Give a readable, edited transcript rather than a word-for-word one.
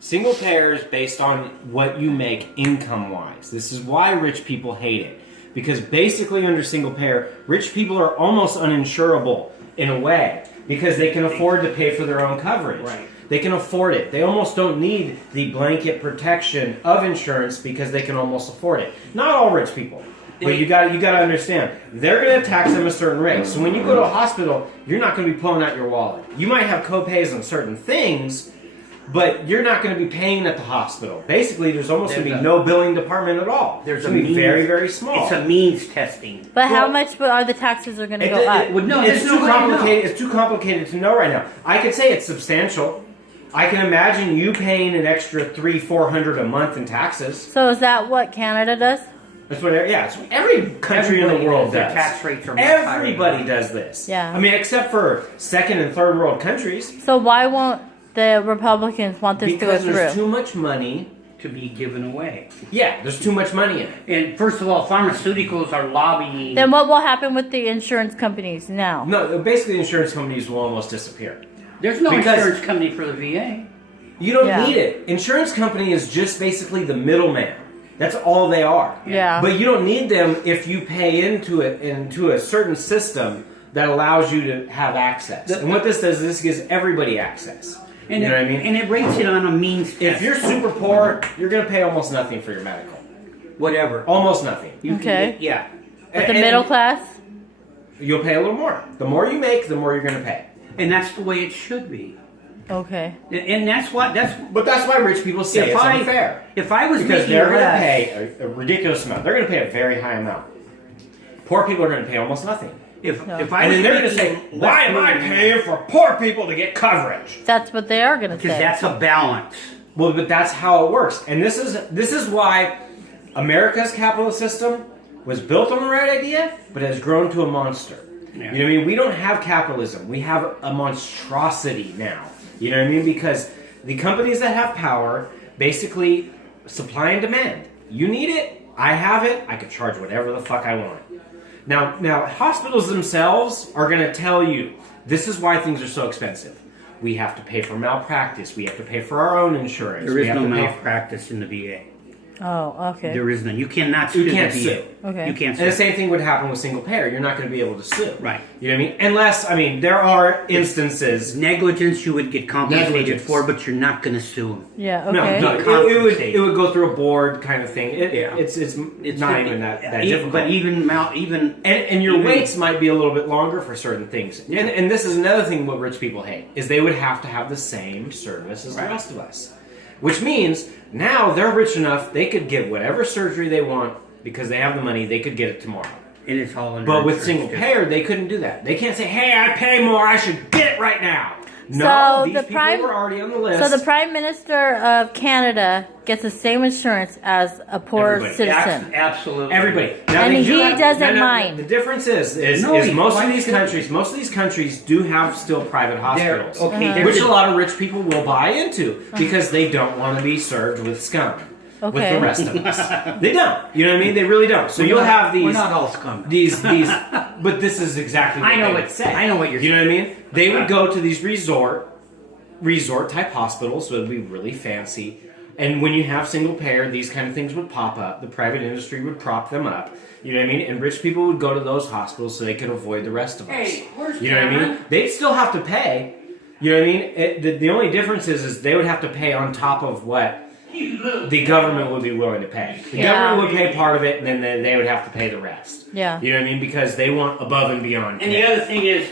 Single payer is based on what you make income-wise. This is why rich people hate it. Because basically under single payer, rich people are almost uninsurable in a way because they can afford to pay for their own coverage. Right. They can afford it. They almost don't need the blanket protection of insurance because they can almost afford it. Not all rich people. But you got to understand, they're going to tax them a certain rate. So when you go to a hospital, you're not going to be pulling out your wallet. You might have co-pays on certain things, but you're not going to be paying at the hospital. Basically, there's almost going to be no billing department at all. There's going to be very, very small. It's a means testing. But how much are the taxes are going to go up? It's too complicated. It's too complicated to know right now. I could say it's substantial. I can imagine you paying an extra $300-400 a month in taxes. So is that what Canada does? That's what. Yeah, it's what every country in the world Their does. tax rates are much Everybody higher. does this. Yeah. I mean, except for second and third world countries. So why won't the Republicans want this Because to go there's through? too much money to be given away. Yeah, there's too much money in it. And first of all, pharmaceuticals are lobbying. Then what will happen with the insurance companies now? No, basically insurance companies will almost disappear. There's no Because- insurance company for the VA. You don't Yeah. need it. Insurance company is just basically the middleman. That's all they are. Yeah. But you don't need them if you pay into a certain system that allows you to have access. And what this does is this gives everybody access. And you know what I mean? And it rates it on a means test. If you're super poor, you're going to pay almost nothing for your medical. Whatever. Almost nothing. You can Okay. get- yeah. But the And middle class? You'll pay a little more. The more you make, the more you're going to pay. And that's the way it should be. Okay. And that's what, But that's why rich people say it's unfair. If I was Because making they're going to less, pay a ridiculous amount. They're going to pay a very high amount. Poor people are going to pay almost nothing. if I And was then they're going to making say, less why am I money- paying for poor people to get coverage? That's what they are going to Because say. that's a balance. Well, but that's how it works. And this is why America's capitalist system was built on the right idea, but has grown to a monster. Yeah. You know what I mean? We don't have capitalism. We have a monstrosity now. You know what I mean? Because the companies that have power basically supply and demand. You need it, I have it, I can charge whatever the fuck I want. Now hospitals themselves are going to tell you, this is why things are so expensive. We have to pay for malpractice. We have to pay for our own insurance. There we is have no to pay malpractice in the VA. Oh, okay. There is none. You cannot sue You can't the VA. sue. Okay. You can't And the sue. same thing would happen with single payer. You're not going to be able to sue. Right. You know what I mean? Unless, I mean, there are instances. Negligence you would get compensated Negligence. for, but you're not going to sue them. Yeah, No, okay. no, Compensate. it would go through a board kind of thing. Yeah. It's not even that difficult. But even And your even- waits might be a little bit longer for certain things. Yeah. And this is another thing what rich people hate, is they would have to have the same service as the Right. rest of us. Which means now they're rich enough, they could get whatever surgery they want because they have the money, they could get it tomorrow. and it's all under But with insurance, single too. payer, they couldn't do that. They can't say, hey, I pay more, I should get it right now. No, So these the people prime- were already on the list. So the Prime Minister of Canada gets the same insurance as a poor Everybody. citizen. Absolutely. Everybody. And they do he doesn't no, mind. The difference is No, he- most why of these should he? countries do have still private They're, hospitals. okay, they're Which just- a lot of rich people will buy into because they don't want to be served with scum with Okay. the rest of us. They don't. You know what I mean? They really don't. So you'll have these. We're not all scum. These. But this is exactly what I know they what- would say. I know what you're You know what I mean? They would go to these resort type hospitals, so it'd be really fancy. And when you have single payer, these kind of things would pop up. The private industry would prop them up. You know what I mean? And rich people would go to those hospitals so they could avoid the rest of us. Hey, where's You know what I Cameron? mean? They'd still have to pay. You know what I mean? The only difference is they would have to pay on top of what the government would be willing to pay. The Yeah. government would pay part of it, and then they would have to pay the rest. Yeah. You know what I mean? Because they want above and beyond And the care. other thing is,